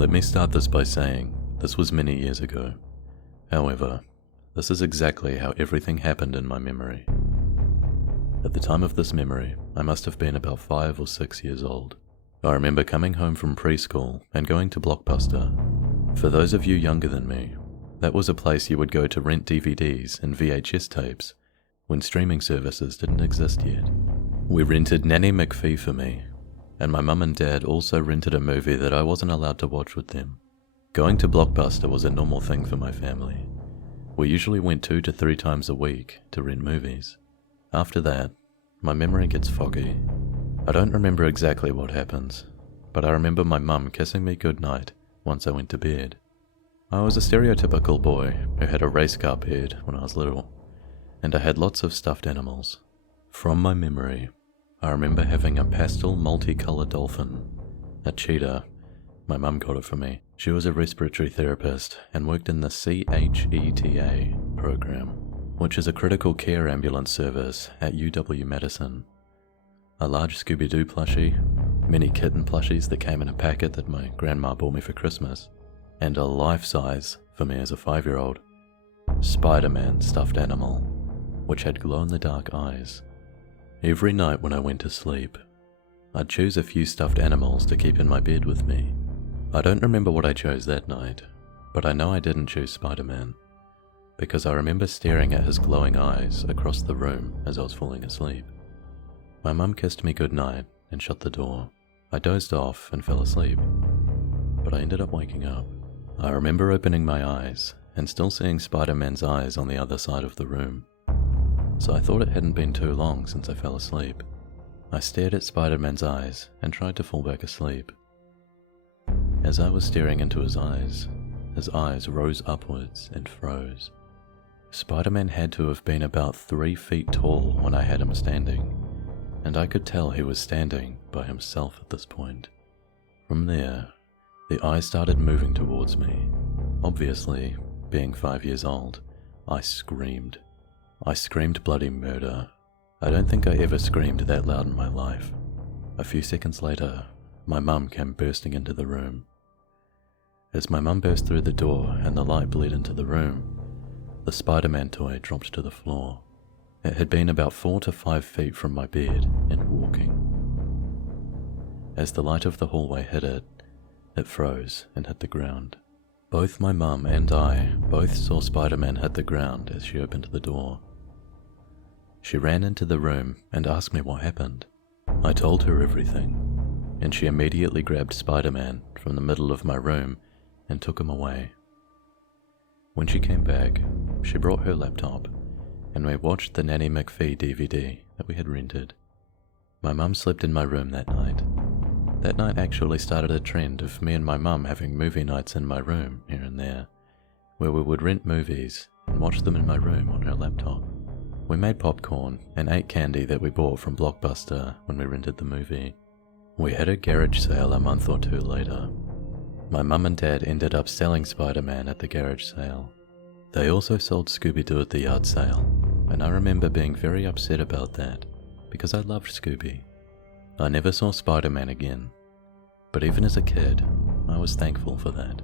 Let me start this by saying this was many years ago. However, this is exactly how everything happened in my memory. At the time of this memory, I must have been about 5 or 6 years old. I remember coming home from preschool and going to Blockbuster. For those of you younger than me, that was a place you would go to rent DVDs and VHS tapes when streaming services didn't exist yet. We rented Nanny McPhee for me, and my mum and dad also rented a movie that I wasn't allowed to watch with them. Going to Blockbuster was a normal thing for my family. We usually went 2 to 3 times a week to rent movies. After that, my memory gets foggy. I don't remember exactly what happens, but I remember my mum kissing me goodnight once I went to bed. I was a stereotypical boy who had a race car pet when I was little, and I had lots of stuffed animals. From my memory, I remember having a pastel multicolored dolphin, a cheetah. My mum got it for me. She was a respiratory therapist and worked in the CHETA program, which is a critical care ambulance service at UW-Madison. A large Scooby-Doo plushie, many kitten plushies that came in a packet that my grandma bought me for Christmas, and a life-size, for me as a 5-year-old, Spider-Man stuffed animal, which had glow-in-the-dark eyes. Every night when I went to sleep, I'd choose a few stuffed animals to keep in my bed with me. I don't remember what I chose that night, but I know I didn't choose Spider-Man, because I remember staring at his glowing eyes across the room as I was falling asleep. My mum kissed me goodnight and shut the door. I dozed off and fell asleep, but I ended up waking up. I remember opening my eyes and still seeing Spider-Man's eyes on the other side of the room, so I thought it hadn't been too long since I fell asleep. I stared at Spider-Man's eyes and tried to fall back asleep. As I was staring into his eyes rose upwards and froze. Spider-Man had to have been about 3 feet tall when I had him standing, and I could tell he was standing by himself at this point. From there, the eyes started moving towards me. Obviously, being 5 years old, I screamed. I screamed bloody murder. I don't think I ever screamed that loud in my life. A few seconds later, my mum came bursting into the room. As my mum burst through the door and the light bled into the room, the Spider-Man toy dropped to the floor. It had been about 4 to 5 feet from my bed and walking. As the light of the hallway hit it, it froze and hit the ground. Both my mum and I both saw Spider-Man hit the ground as she opened the door. She ran into the room and asked me what happened. I told her everything, and she immediately grabbed Spider-Man from the middle of my room and took him away. When she came back, she brought her laptop, and we watched the Nanny McPhee DVD that we had rented. My mum slept in my room that night. That night actually started a trend of me and my mum having movie nights in my room here and there, where we would rent movies and watch them in my room on her laptop. We made popcorn and ate candy that we bought from Blockbuster when we rented the movie. We had a garage sale a month or 2 later. My mum and dad ended up selling Spider-Man at the garage sale. They also sold Scooby-Doo at the yard sale, and I remember being very upset about that, because I loved Scooby. I never saw Spider-Man again, but even as a kid, I was thankful for that.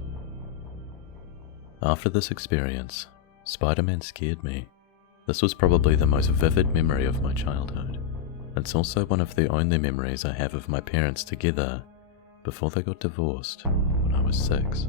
After this experience, Spider-Man scared me. This was probably the most vivid memory of my childhood. It's also one of the only memories I have of my parents together before they got divorced when I was 6.